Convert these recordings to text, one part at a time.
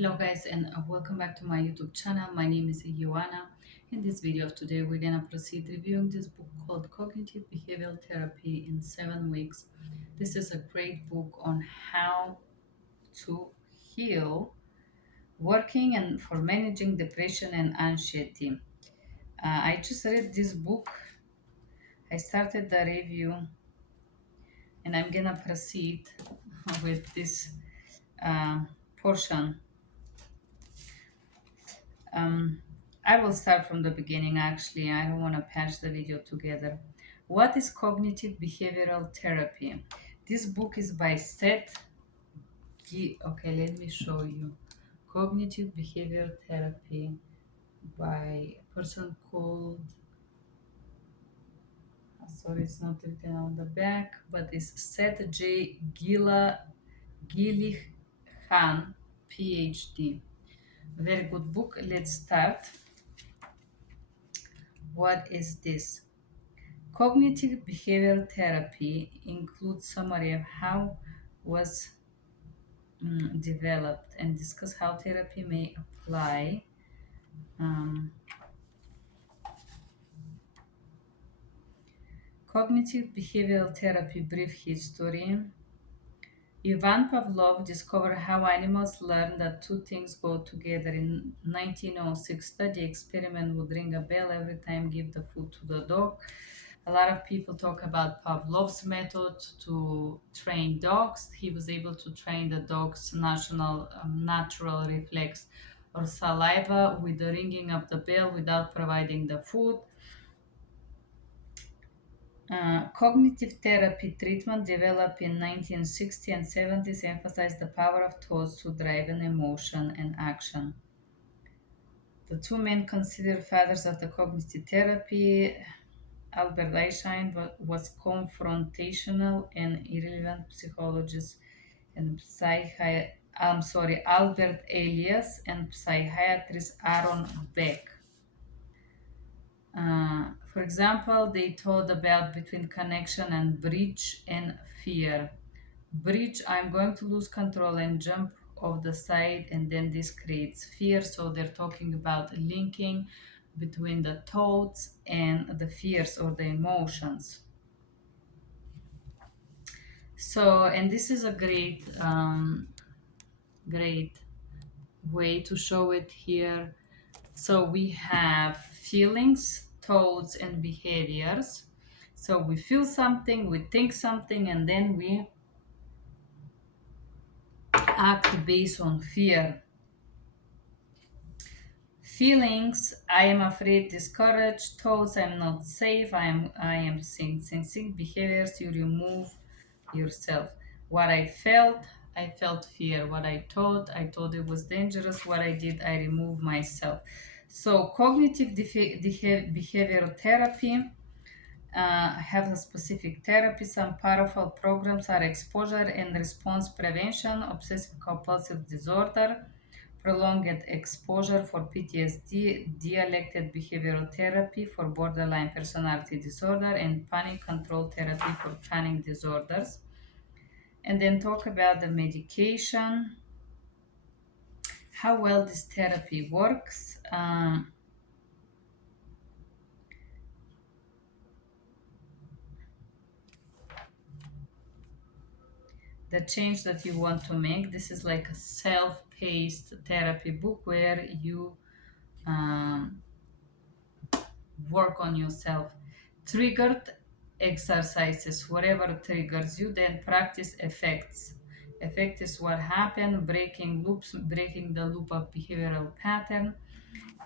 Hello guys and welcome back to my YouTube channel. My name is Ioana. In this video of today we're gonna proceed reviewing this book called Cognitive Behavioral Therapy in 7 Weeks. This is a great book on how to heal working and for managing depression and anxiety. I just read this book. I started the review and I'm gonna proceed with this uh, portion. Um, I will start from the beginning actually. I don't want to patch the video together. What is cognitive behavioral therapy? This book is by Seth G. Okay, let me show you. Cognitive behavioral therapy by a person called, sorry, it's not written on the back, but it's Seth J. Gillihan, PhD. Very good book. Let's start. What is this? Cognitive behavioral therapy includes summary of how was developed and discuss how therapy may apply. Um, Cognitive behavioral therapy brief history. Ivan Pavlov discovered how animals learn that two things go together. In 1906 study experiment would ring a bell every time give the food to the dog. A lot of people talk about Pavlov's method to train dogs. He was able to train the dog's natural reflex or saliva with the ringing of the bell without providing the food. Cognitive therapy treatment developed in 1960 and 70s emphasized the power of thoughts to drive an emotion and action. The two men considered fathers of the cognitive therapy. Albert Einstein was confrontational and irrelevant psychologist and Albert Elias and psychiatrist Aaron Beck. For example, they thought about between connection and bridge and fear. Bridge, I'm going to lose control and jump off the side, and then this creates fear. So they're talking about linking between the thoughts and the fears or the emotions. So, and this is a great way to show it here. So we have feelings, thoughts, and behaviors. So we feel something, we think something, and then we act based on fear. Feelings, I am afraid, discouraged. Thoughts, I'm not safe. I am sensing. Behaviors, you remove yourself. What I felt fear. What I thought it was dangerous. What I did, I removed myself. So cognitive behavioral therapy have a specific therapy. Some powerful programs are exposure and response prevention, obsessive compulsive disorder, prolonged exposure for PTSD, dialectic behavioral therapy for borderline personality disorder, and panic control therapy for panic disorders. And then talk about the medication, how well this therapy works. The change that you want to make. This is like a self-paced therapy book where you um, work on yourself. Triggered exercises, whatever triggers you, then practice effects. Effect is what happened, breaking loops, breaking the loop of behavioral pattern,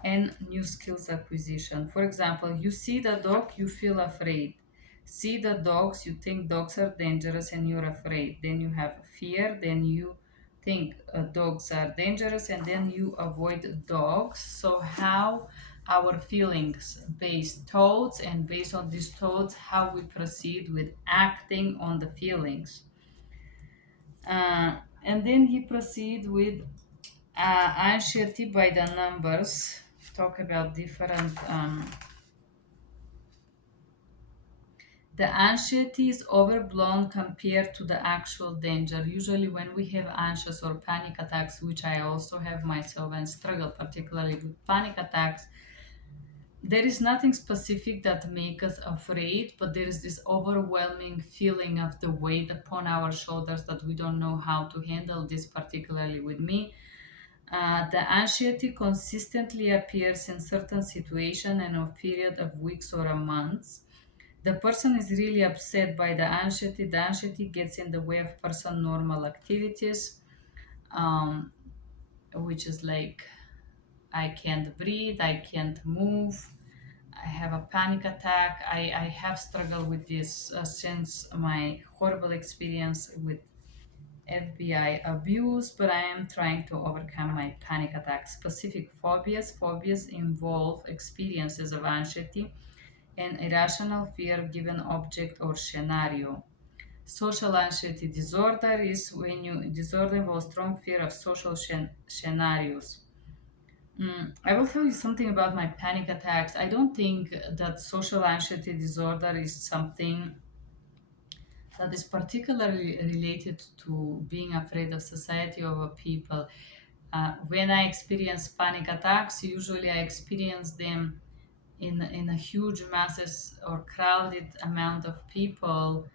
and new skills acquisition. For example, you see the dog, you feel afraid. See the dogs, you think dogs are dangerous and you're afraid. Then you have fear, then you think dogs are dangerous and then you avoid dogs. So, how our feelings based thoughts, and based on these thoughts, how we proceed with acting on the feelings. Uh, and then he proceed with anxiety by the numbers, talk about different The anxiety is overblown compared to the actual danger. Usually, when we have anxious or panic attacks, which I also have myself and struggle particularly with panic attacks, there is nothing specific that makes us afraid, but there is this overwhelming feeling of the weight upon our shoulders that we don't know how to handle this, particularly with me. The anxiety consistently appears in certain situation and a period of weeks or a month. The person is really upset by the anxiety. The anxiety gets in the way of person normal activities, um, which is like I can't breathe, I can't move, I have a panic attack. I have struggled with this since my horrible experience with FBI abuse, but I am trying to overcome my panic attack. Specific phobias. Phobias involve experiences of anxiety and irrational fear given object or scenario. Social anxiety disorder is when you disorder involves strong fear of social scenarios. I will tell you something about my panic attacks. I don't think that social anxiety disorder is something that is particularly related to being afraid of society or people. When I experience panic attacks, usually I experience them in a huge masses or crowded amount of people,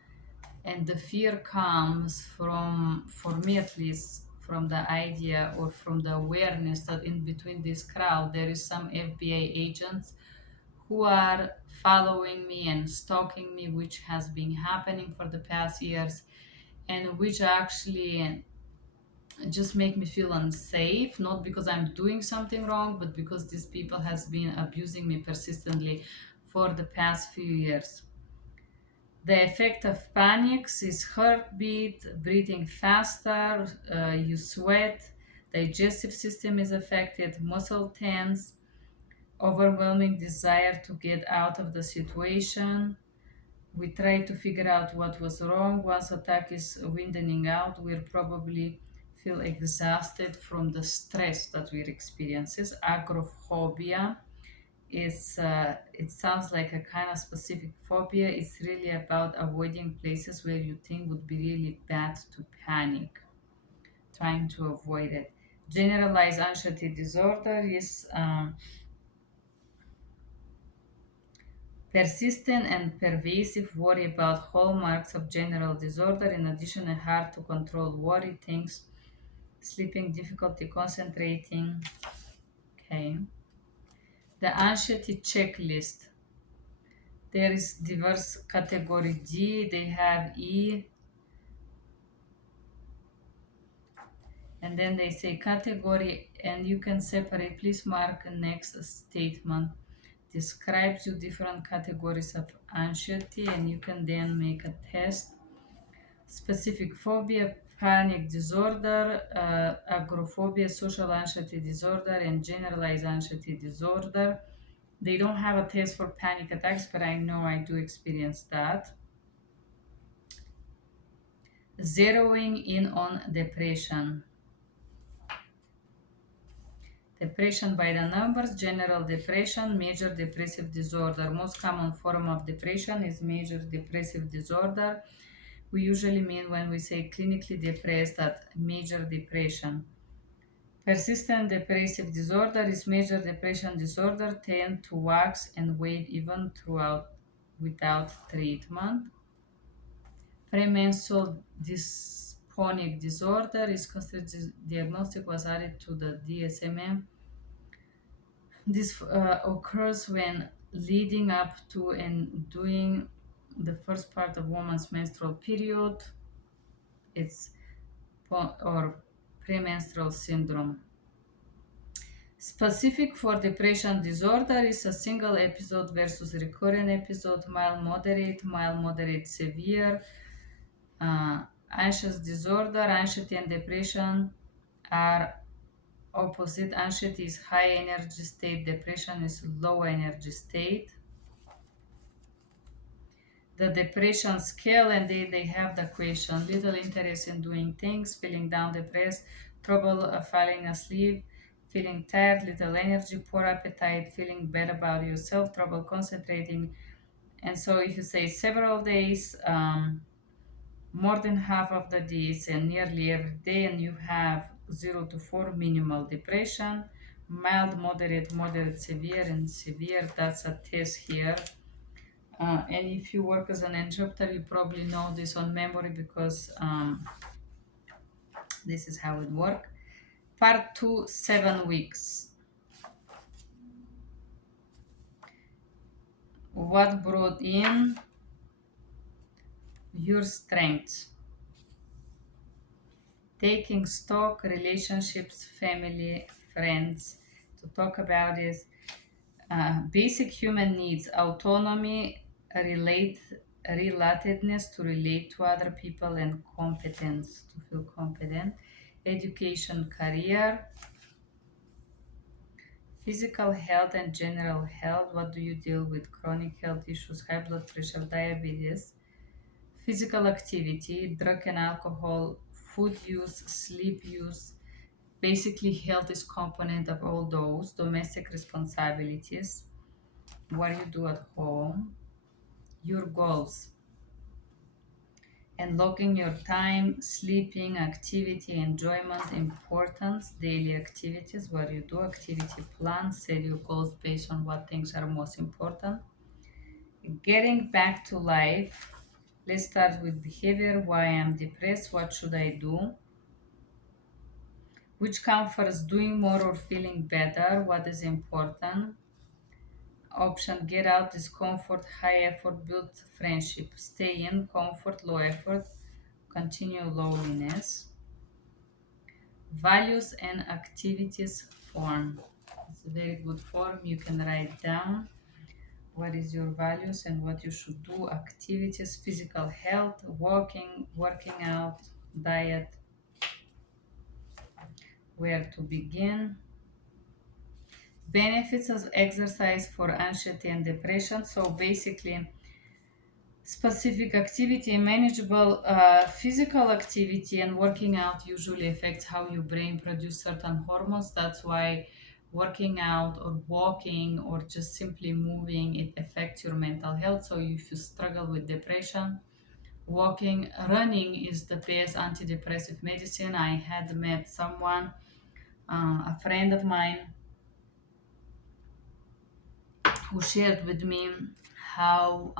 and the fear comes from, for me at least, from the idea or from the awareness that in between this crowd there is some FBI agents who are following me and stalking me, which has been happening for the past years, and which actually just make me feel unsafe, not because I'm doing something wrong, but because these people has been abusing me persistently for the past few years. The effect of panics is heartbeat, breathing faster, you sweat, digestive system is affected, muscle tense, overwhelming desire to get out of the situation. We try to figure out what was wrong. Once attack is winding out, we'll probably feel exhausted from the stress that we're experiencing. Agoraphobia is it sounds like a kind of specific phobia. It's really about avoiding places where you think would be really bad to panic, trying to avoid it. Generalized anxiety disorder is persistent and pervasive worry about hallmarks of general disorder. In addition, a hard to control worry, things, sleeping difficulty, concentrating. Okay. The anxiety checklist. There is diverse category D, they have E, and then they say category, and you can separate. Please mark next statement. Describes you different categories of anxiety, and you can then make a test. Specific phobia, panic disorder, agoraphobia, social anxiety disorder, and generalized anxiety disorder. They don't have a test for panic attacks, but I know I do experience that. Zeroing in on depression. Depression by the numbers, general depression, major depressive disorder. Most common form of depression is major depressive disorder. We usually mean when we say clinically depressed that major depression. Persistent depressive disorder is major depression disorder tend to wax and wane even throughout without treatment. Premenstrual dysponic disorder is considered diagnostic was added to the DSM. This occurs when leading up to and during the first part of woman's menstrual period. It's or premenstrual syndrome. Specific for depression disorder is a single episode versus recurrent episode, mild, moderate, severe. Anxious disorder, anxiety and depression are opposite. Anxiety is high energy state, depression is low energy state. The depression scale, and they have the question: little interest in doing things, feeling down, depressed, trouble falling asleep, feeling tired, little energy, poor appetite, feeling bad about yourself, trouble concentrating, And so if you say several days, more than half of the days and nearly every day, and you have 0 to 4 minimal depression, mild, moderate, moderate, severe, and severe. That's a test here. And if you work as an interpreter, you probably know this on memory because this is how it works. Part 2, 7 weeks. What brought in your strengths? Taking stock, relationships, family, friends. To talk about this, basic human needs: autonomy, relatedness to relate to other people, and competence to feel competent. Education, career, physical health and general health. What do you deal with? Chronic health issues, high blood pressure, diabetes. Physical activity, drug and alcohol, food use, sleep use. Basically, health is component of all those. Domestic responsibilities, what you do at home, your goals, and logging your time, sleeping, activity, enjoyment, importance, daily activities, what you do, activity plan, set your goals based on what things are most important. Getting back to life, let's start with behavior. Why I'm depressed, what should I do? Which comes first, doing more or feeling better? What is important? Option: get out, discomfort, high effort, build friendship. Stay in, comfort, low effort, continue, loneliness. Values and activities form. It's a very good form. You can write down what is your values and what you should do. Activities: physical health, walking, working out, diet, where to begin. Benefits of exercise for anxiety and depression. So basically, specific activity, manageable physical activity, and working out usually affects how your brain produce certain hormones. That's why working out or walking or just simply moving, it affects your mental health. So if you struggle with depression, walking, running is the best antidepressive medicine. I had met someone, a friend of mine, who shared with me how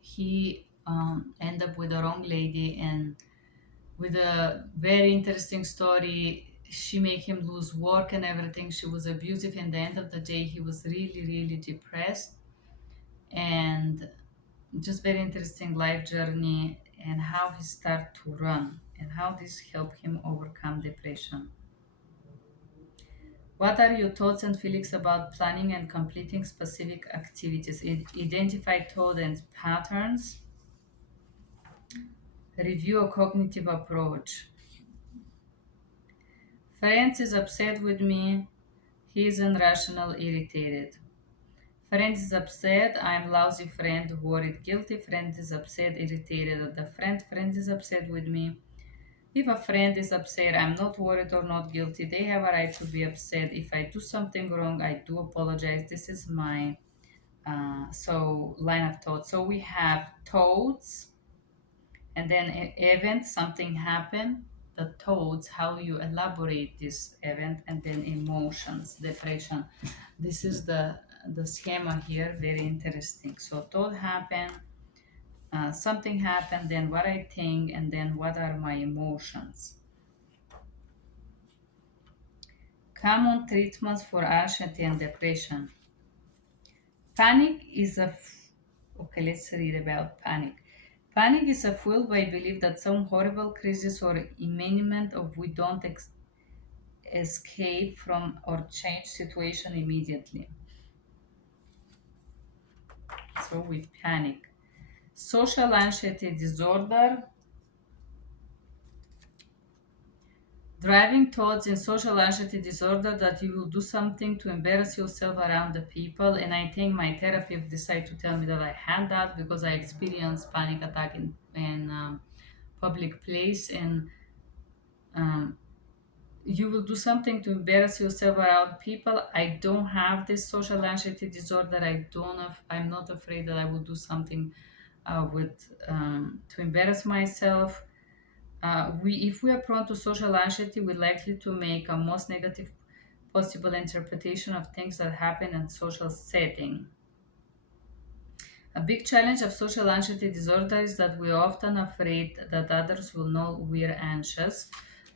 he ended up with the wrong lady, and with a very interesting story. She made him lose work and everything. She was abusive. In the end of the day, he was really, really depressed, and just very interesting life journey, and how he started to run and how this helped him overcome depression. What are your thoughts and feelings about planning and completing specific activities? Identify thought and patterns. Review a cognitive approach. Friends is upset with me. He is irrational, irritated. Friend is upset. I'm lousy friend, worried, guilty. Friend is upset, irritated at the friend. Friend is upset with me. If a friend is upset, I'm not worried or not guilty. They have a right to be upset. If I do something wrong, I do apologize. This is my line of thought. So we have thoughts, and then event, something happened. The thoughts, how you elaborate this event, and then emotions, depression. This is the schema here, very interesting. So thought happened, something happened, then what I think, and then what are my emotions. Common treatments for anxiety and depression. Panic is okay, let's read about panic. Panic is fueled by belief that some horrible crisis or imminent of we don't escape from or change situation immediately. So we panic. Social anxiety disorder. Driving thoughts in social anxiety disorder that you will do something to embarrass yourself around the people. And I think my therapist decided to tell me that I had that because I experienced panic attack in public place, and um, You will do something to embarrass yourself around people. I don't have this social anxiety disorder. I'm not afraid that I will do something with to embarrass myself. If we are prone to social anxiety, we're likely to make a most negative possible interpretation of things that happen in social setting. A big challenge of social anxiety disorder is that we're often afraid that others will know we're anxious.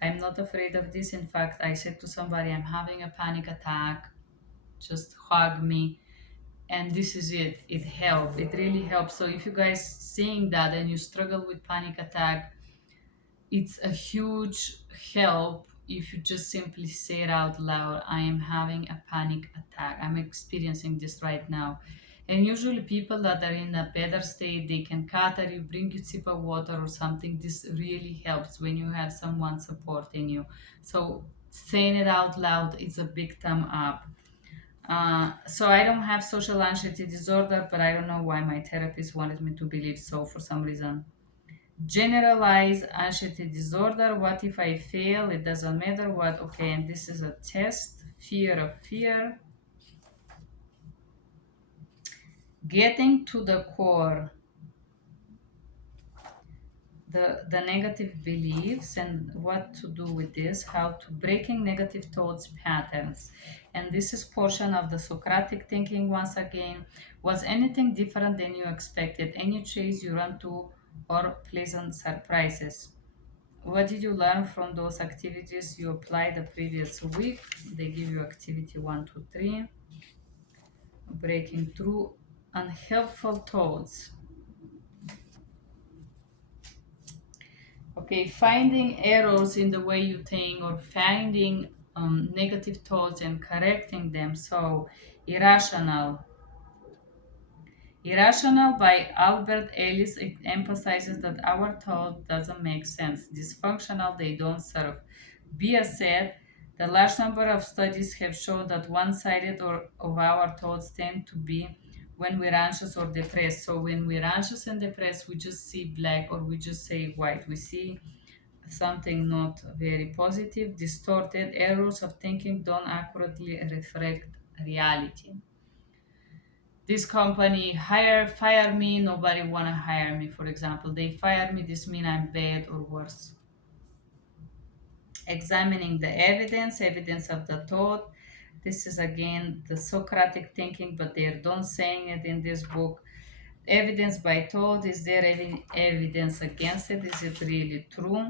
I'm not afraid of this. In fact, I said to somebody, I'm having a panic attack, just hug me. And this is it. It helped. It really helps. So if you guys seeing that and you struggle with panic attack, it's a huge help if you just simply say it out loud. I am having a panic attack. I'm experiencing this right now. And usually people that are in a better state, they can cuddle you, bring you a sip of water or something. This really helps when you have someone supporting you. So saying it out loud is a big thumb up. So I don't have social anxiety disorder, but I don't know why my therapist wanted me to believe so for some reason. Generalized anxiety disorder. What if I fail? It doesn't matter what. Okay, and this is a test. Fear of fear. Getting to the core, the negative beliefs and what to do with this, how to breaking negative thoughts patterns. And this is portion of the Socratic thinking once again. Was anything different than you expected? Any chase you run to or pleasant surprises? What did you learn from those activities you applied the previous week? They give you activity one, two, three. Breaking through unhelpful thoughts. Okay, finding errors in the way you think or finding negative thoughts and correcting them. So, irrational. Irrational by Albert Ellis, it emphasizes that our thought doesn't make sense. Dysfunctional, they don't serve. Bia said, the large number of studies have shown that one-sided or of our thoughts tend to be when we're anxious or depressed. So when we're anxious and depressed, we just see black or we just say white. We see something not very positive. Distorted errors of thinking don't accurately reflect reality. This company fire me, nobody wanna hire me, for example. They fire me, this mean I'm bad or worse. Examining the evidence of the thought. This is again the Socratic thinking, but they don't saying it in this book. Evidence by thought, is there any evidence against it? Is it really true?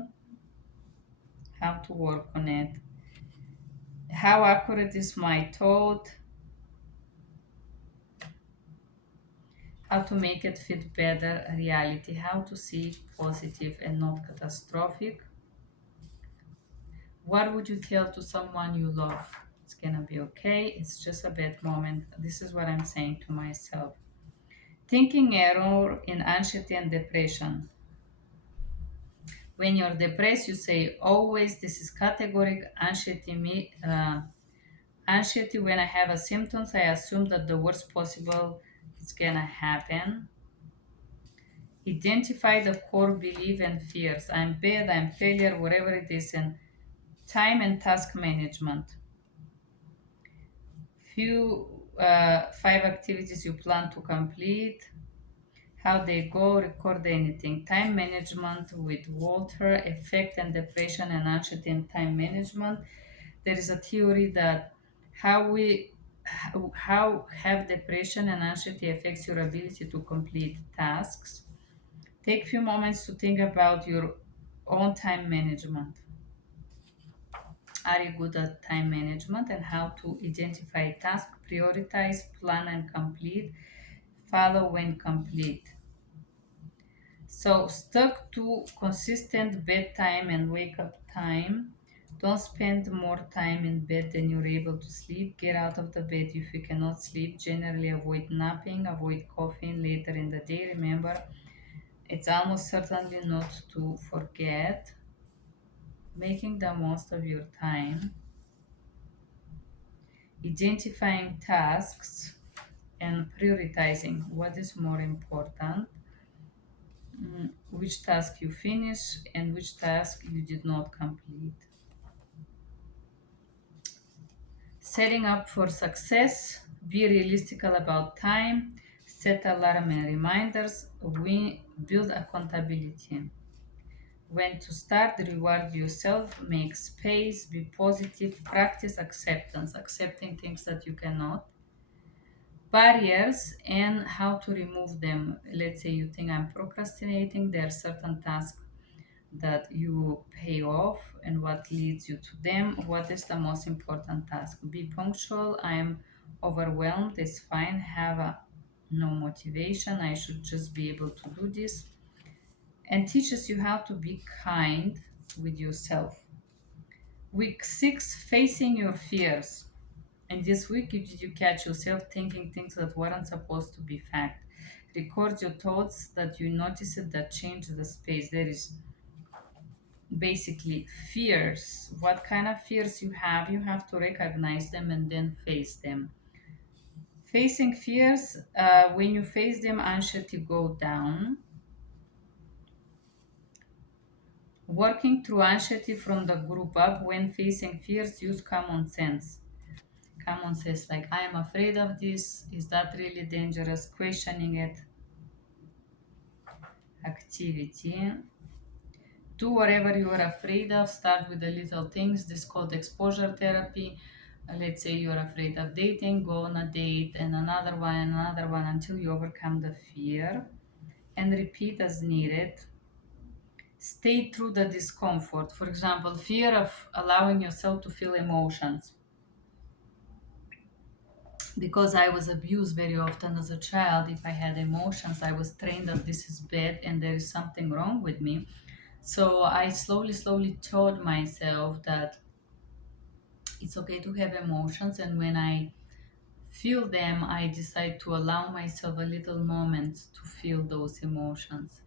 How to work on it. How accurate is my thought? How to make it fit better reality? How to see positive and not catastrophic? What would you tell to someone you love? It's gonna be okay. It's just a bad moment. This is what I'm saying to myself. Thinking error in anxiety and depression. When you're depressed, you say always this is categoric anxiety. Anxiety. When I have a symptoms, I assume that the worst possible is gonna happen. Identify the core belief and fears. I'm bad. I'm failure. Whatever it is, and time and task management. Few 5 activities you plan to complete, how they go, record anything. Time management with Walter, effect and depression and anxiety and time management. There is a theory that how we how have depression and anxiety affects your ability to complete tasks. Take few moments to think about your own time management. Are you good at time management and how to identify tasks, prioritize, plan, and complete? Follow when complete. So, stuck to consistent bedtime and wake up time. Don't spend more time in bed than you're able to sleep. Get out of the bed if you cannot sleep. Generally, avoid napping, avoid caffeine later in the day. Remember, it's almost certainly not to forget. Making the most of your time, identifying tasks and prioritizing what is more important, which task you finish and which task you did not complete. Setting up for success, be realistic about time, set alarm and reminders, we build accountability. When to start, reward yourself, make space, be positive, practice acceptance, accepting things that you cannot, barriers and how to remove them. Let's say you think I'm procrastinating, there are certain tasks that you pay off and what leads you to them. What is the most important task? Be punctual. I'm overwhelmed. It's fine. Have no motivation. I should just be able to do this. And teaches you how to be kind with yourself. Week 6, facing your fears. And this week, did you catch yourself thinking things that weren't supposed to be fact? Record your thoughts that you noticed that change the space. There is basically fears. What kind of fears you have to recognize them and then face them. Facing fears, when you face them, anxiety go down. Working through anxiety from the group up. When facing fears, use common sense. Common sense, like I am afraid of this. Is that really dangerous? Questioning it. Activity. Do whatever you are afraid of. Start with the little things. This is called exposure therapy. Let's say you're afraid of dating, go on a date, and another one until you overcome the fear. And repeat as needed. Stay through the discomfort. For example, fear of allowing yourself to feel emotions. Because I was abused very often as a child, if I had emotions, I was trained that this is bad and there is something wrong with me. So I slowly taught myself that it's okay to have emotions, and when I feel them, I decide to allow myself a little moment to feel those emotions.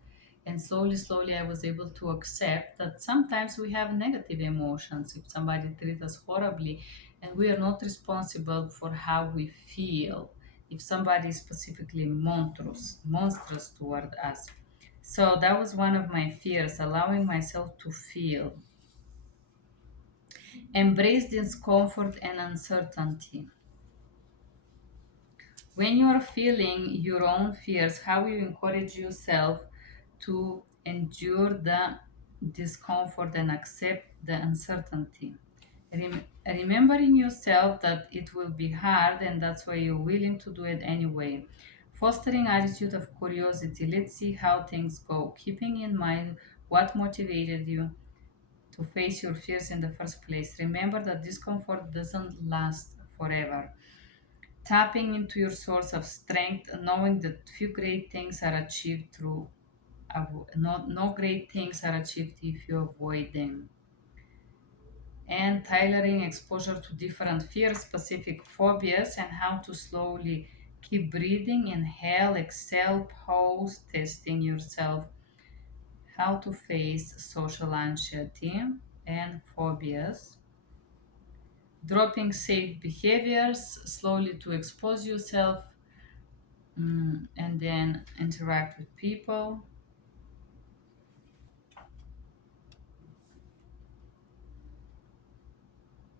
And slowly, I was able to accept that sometimes we have negative emotions. If somebody treats us horribly, and we are not responsible for how we feel. If somebody is specifically monstrous toward us. So that was one of my fears, allowing myself to feel. Embrace discomfort and uncertainty. When you are feeling your own fears, how you encourage yourself to endure the discomfort and accept the uncertainty. Remembering yourself that it will be hard and that's why you're willing to do it anyway. Fostering attitude of curiosity. Let's see how things go. Keeping in mind what motivated you to face your fears in the first place. Remember that discomfort doesn't last forever. Tapping into your source of strength, knowing that few great things are achieved through no great things are achieved if you avoid them. And tailoring exposure to different fear specific phobias and how to slowly keep breathing, inhale, exhale, pause, testing yourself, how to face social anxiety and phobias, dropping safe behaviors, slowly to expose yourself, and then interact with people.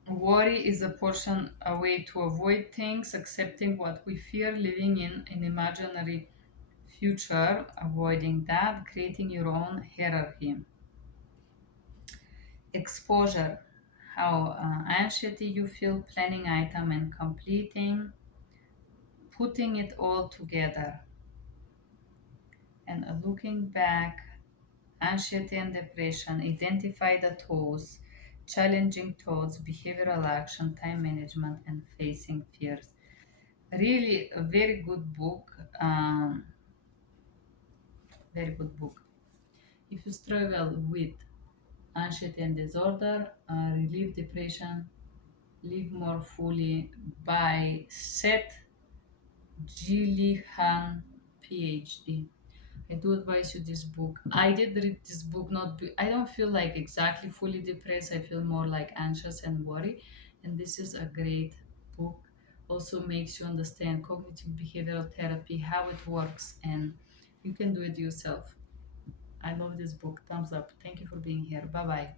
Worry is a portion, a way to avoid things, accepting what we fear, living in an imaginary future, avoiding that, creating your own hierarchy. Exposure, how anxiety you feel, planning item and completing, putting it all together, and looking back. Anxiety and depression, identify the tools, challenging thoughts, behavioral action, time management, and facing fears. Really, a very good book. Very good book. If you struggle with anxiety and disorder, relieve depression, live more fully by Seth Gillihan, PhD. I do advise you this book. I did read this book. I don't feel like exactly fully depressed. I feel more like anxious and worried. And this is a great book. Also makes you understand cognitive behavioral therapy, how it works, and you can do it yourself. I love this book. Thumbs up. Thank you for being here. Bye bye.